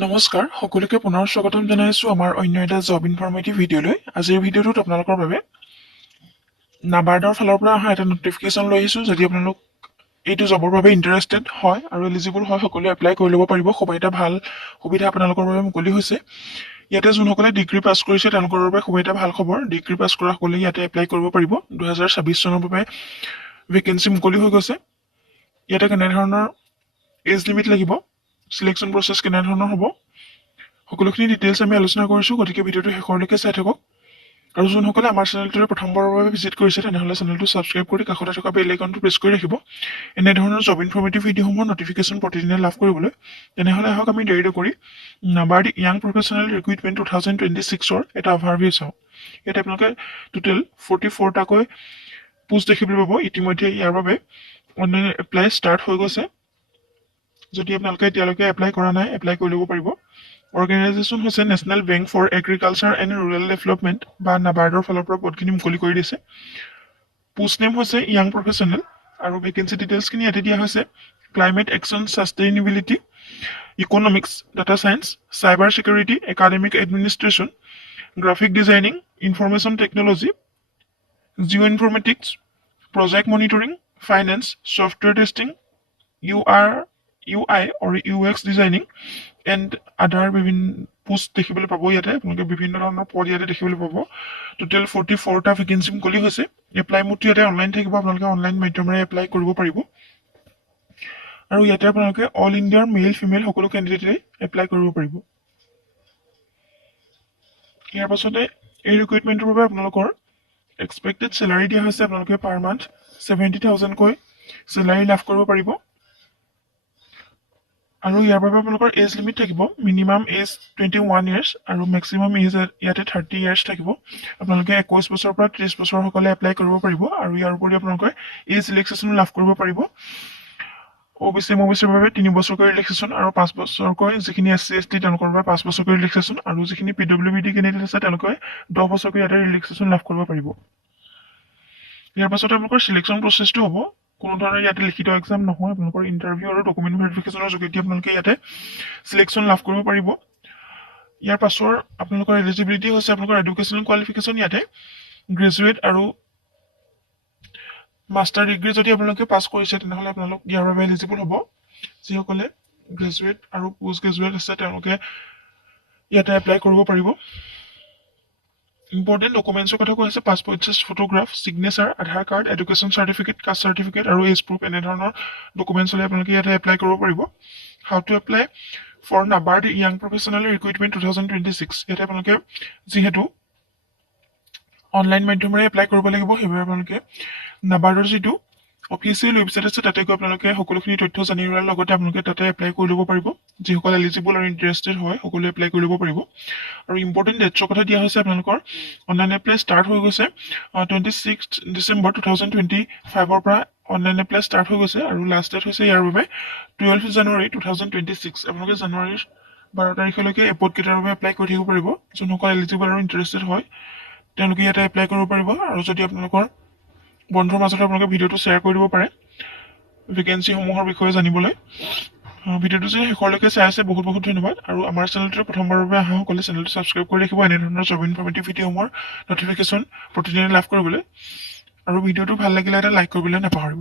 নমস্কাৰ সকলোকে পুনৰ স্বাগতম জনাইছো আমাৰ অন্য এটা জব ইনফৰমেটিভ ভিডিঅ'লৈ। আজিৰ ভিডিঅ'টোত আপোনালোকৰ বাবে নাবাৰ্ডৰ ফালৰ পৰা অহা এটা নটিফিকেশ্যন লৈ আহিছো। যদি আপোনালোক এইটো জবৰ বাবে ইণ্টাৰেষ্টেড হয় আৰু এলিজিবল হয় সকলোৱে এপ্লাই কৰি ল'ব পাৰিব। খুব এটা ভাল সুবিধা আপোনালোকৰ বাবে মুকলি হৈছে। ইয়াতে যোনসকলে ডিগ্ৰী পাছ কৰিছে তেওঁলোকৰ বাবে খুব এটা ভাল খবৰ। ডিগ্ৰী পাছ কৰা সকলোৱে ইয়াতে এপ্লাই কৰিব পাৰিব। 2026 চনৰ বাবে ভেকেঞ্চি মুকলি হৈ গৈছে। ইয়াতে কেনেধৰণৰ এজ লিমিট লাগিব, সিলেকশ্যন প্ৰসেস কেনেধৰণৰ হ'ব, সকলোখিনি ডিটেইলছ আমি আলোচনা কৰিছো। গতিকে ভিডিঅ'টো শেষলৈকে চাই থাকক। আৰু যোনসকলে আমাৰ চেনেলটোলৈ প্ৰথমবাৰৰ বাবে ভিজিট কৰিছে তেনেহ'লে চেনেলটো ছাবস্ক্ৰাইব কৰি কাষতে থকা বেল আইকনটো প্ৰেছ কৰি ৰাখিব এনেধৰণৰ জব ইনফৰমেটিভ ভিডিঅ'সমূহৰ নটিফিকেশ্যন প্ৰতিদিনে লাভ কৰিবলৈ। তেনেহ'লে আহক আমি দেৰি নকৰি নাবাৰ্ড য়াং প্ৰফেচনেল ৰিক্ৰুইটমেণ্ট 2026ৰ এটা অভাৰভিউ চাওঁ। ইয়াত আপোনালোকে টোটেল 44টাকৈ পোষ্ট দেখিবলৈ পাব। ইতিমধ্যে ইয়াৰ বাবে অনলাইন এপ্লাই ষ্টাৰ্ট হৈ গৈছে। যদি আপোনালোকে এতিয়ালৈকে এপ্লাই কৰা নাই এপ্লাই কৰি ল'ব পাৰিব। অৰ্গেনাইজেশ্যন হৈছে National Bank for Agriculture and Rural Development বা নাবাৰ্ডৰ ফালৰ পৰা পদখিনি মুকলি কৰি দিছে। পোষ্ট নেম হৈছে য়াং প্ৰফেচনেল আৰু ভেকেঞ্চি ডিটেইলছখিনি ইয়াতে দিয়া হৈছে। Climate action, sustainability, economics, data science, cyber security, academic administration, graphic designing, information technology, geo' informatics, project monitoring, finance, software testing, UI or UX designing and other বিভিন্ন post দেখিবলৈ পাব। ইয়াতে আপোনালোকে বিভিন্ন ধৰণৰ পদ ইয়াতে দেখিবলৈ পাব। টোটেল 44টা ভেকেঞ্চি মুকলি হৈছে। এপ্লাই মোডটো ইয়াতে অনলাইন থাকিব। আপোনালোকে অনলাইন মাধ্যমেৰে এপ্লাই কৰিব পাৰিব। আৰু ইয়াতে আপোনালোকে অল ইণ্ডিয়াৰ মেইল ফিমেল সকলো কেণ্ডিডেটে এপ্লাই কৰিব পাৰিব। ইয়াৰ পাছতে এই ৰিক্ৰুইটমেণ্টৰ বাবে আপোনালোকৰ এক্সপেক্টেড চেলাৰী দিয়া হৈছে। আপোনালোকে পাৰ মান্থ 70,000কৈ চেলাৰী লাভ কৰিব পাৰিব। আৰু ইয়াৰ বাবে আপোনালোকৰ এজ লিমিট থাকিব। মিনিমাম এজ 21 ইয়াৰ্ছ আৰু মেক্সিমাম এজ ইয়াতে 30 ইয়াৰ্ছ থাকিব। আপোনালোকে 21 বছৰৰ পৰা 30 বছৰ সকলে এপ্লাই কৰিব পাৰিব। আৰু ইয়াৰ উপৰি আপোনালোকে এজ ৰিলেক্সেশ্যন লাভ কৰিব পাৰিব। OBC MOBCৰ বাবে 3 বছৰকৈ ৰিলেক্সেশ্যন আৰু 5 বছৰকৈ, যিখিনি SC ST তেওঁলোকৰ বাবে 5 বছৰকৈ ৰিলেক্সেশ্যন, আৰু যিখিনি PWBD কেণ্ডিডেট আছে তেওঁলোকে 10 বছৰকৈ ইয়াতে ৰিলেক্সেশ্যন লাভ কৰিব পাৰিব। ইয়াৰ পাছতে আপোনালোকৰ চিলেকশ্যন প্ৰচেছটো হ'ব। কোনো ধৰণৰ ইয়াতে লিখিত এক্সাম নহয়। আপোনালোকৰ ইণ্টাৰভিউ আৰু ডকুমেণ্ট ভেৰিফিকেশ্যনৰ যোগেদি আপোনালোকে ইয়াতে চিলেকশ্যন লাভ কৰিব পাৰিব। ইয়াৰ পাছৰ আপোনালোকৰ এলিজিবিলিটি হৈছে আপোনালোকৰ এডুকেশ্যনেল কোৱালিফিকেশ্যন ইয়াতে গ্ৰেজুৱেট আৰু মাষ্টাৰ ডিগ্ৰী যদি আপোনালোকে পাছ কৰিছে তেনেহ'লে আপোনালোক ইয়াৰ বাবে এলিজিবল হ'ব। যিসকলে গ্ৰেজুৱেট আৰু পোষ্ট গ্ৰেজুৱেট আছে তেওঁলোকে ইয়াতে এপ্লাই কৰিব পাৰিব। ইম্পৰ্টেণ্ট ডকুমেণ্টছৰ কথা কোৱা হৈছে passport size photograph, signature, Aadhaar card, education certificate, caste certificate আৰু এজ প্ৰুফ এনেধৰণৰ ডকুমেণ্টছ হ'লে আপোনালোকে ইয়াতে এপ্লাই কৰিব পাৰিব। How to apply for NABARD young professional recruitment 2026। ইয়াতে আপোনালোকে যিহেতু অনলাইন মাধ্যমেৰে এপ্লাই কৰিব লাগিব সেইবাবে আপোনালোকে নাবাৰ্ডৰ যিটো অফিচিয়েল ৱেবছাইট আছে তাতে গৈ আপোনালোকে সকলোখিনি তথ্য জানি লোৱাৰ লগতে আপোনালোকে তাতে এপ্লাই কৰি ল'ব পাৰিব। যিসকল এলিজিবল আৰু ইণ্টাৰেষ্টেড হয় সকলোৱে এপ্লাই কৰি ল'ব পাৰিব। আৰু ইম্পৰ্টেণ্ট ডেটছৰ কথা দিয়া হৈছে আপোনালোকৰ অনলাইন এপ্লাই ষ্টাৰ্ট হৈ গৈছে 26 ডিচেম্বৰ 2025ৰ পৰা অনলাইন এপ্লাই ষ্টাৰ্ট হৈ গৈছে। আৰু লাষ্ট ডেট হৈছে ইয়াৰ বাবে 12 জানুৱাৰী 2026। আপোনালোকে জানুৱাৰীৰ 12 তাৰিখলৈকে এপদকেইটাৰ বাবে এপ্লাই কৰি থাকিব পাৰিব। যোনসকল এলিজিবল আৰু ইণ্টাৰেষ্টেড হয় তেওঁলোকে ইয়াতে এপ্লাই কৰিব পাৰিব। আৰু যদি আপোনালোকৰ বন্ধুৰ মাজতে আপোনালোকে ভিডিঅ'টো শ্বেয়াৰ কৰি দিব পাৰে ভেকেঞ্চিসমূহৰ বিষয়ে জানিবলৈ। ভিডিঅ'টো যে শেষলৈকে চাই আছে বহুত বহুত ধন্যবাদ। আৰু আমাৰ চেনেলটো প্ৰথমবাৰৰ বাবে অহা সকলে চেনেলটো ছাবস্ক্ৰাইব কৰি ৰাখিব এনেধৰণৰ জব ইনফৰমেটিভ ভিডিঅ'সমূহৰ নটিফিকেশ্যন প্ৰতিদিনে লাভ কৰিবলৈ। আৰু ভিডিঅ'টো ভাল লাগিলে এটা লাইক কৰিবলৈ নাপাহৰিব।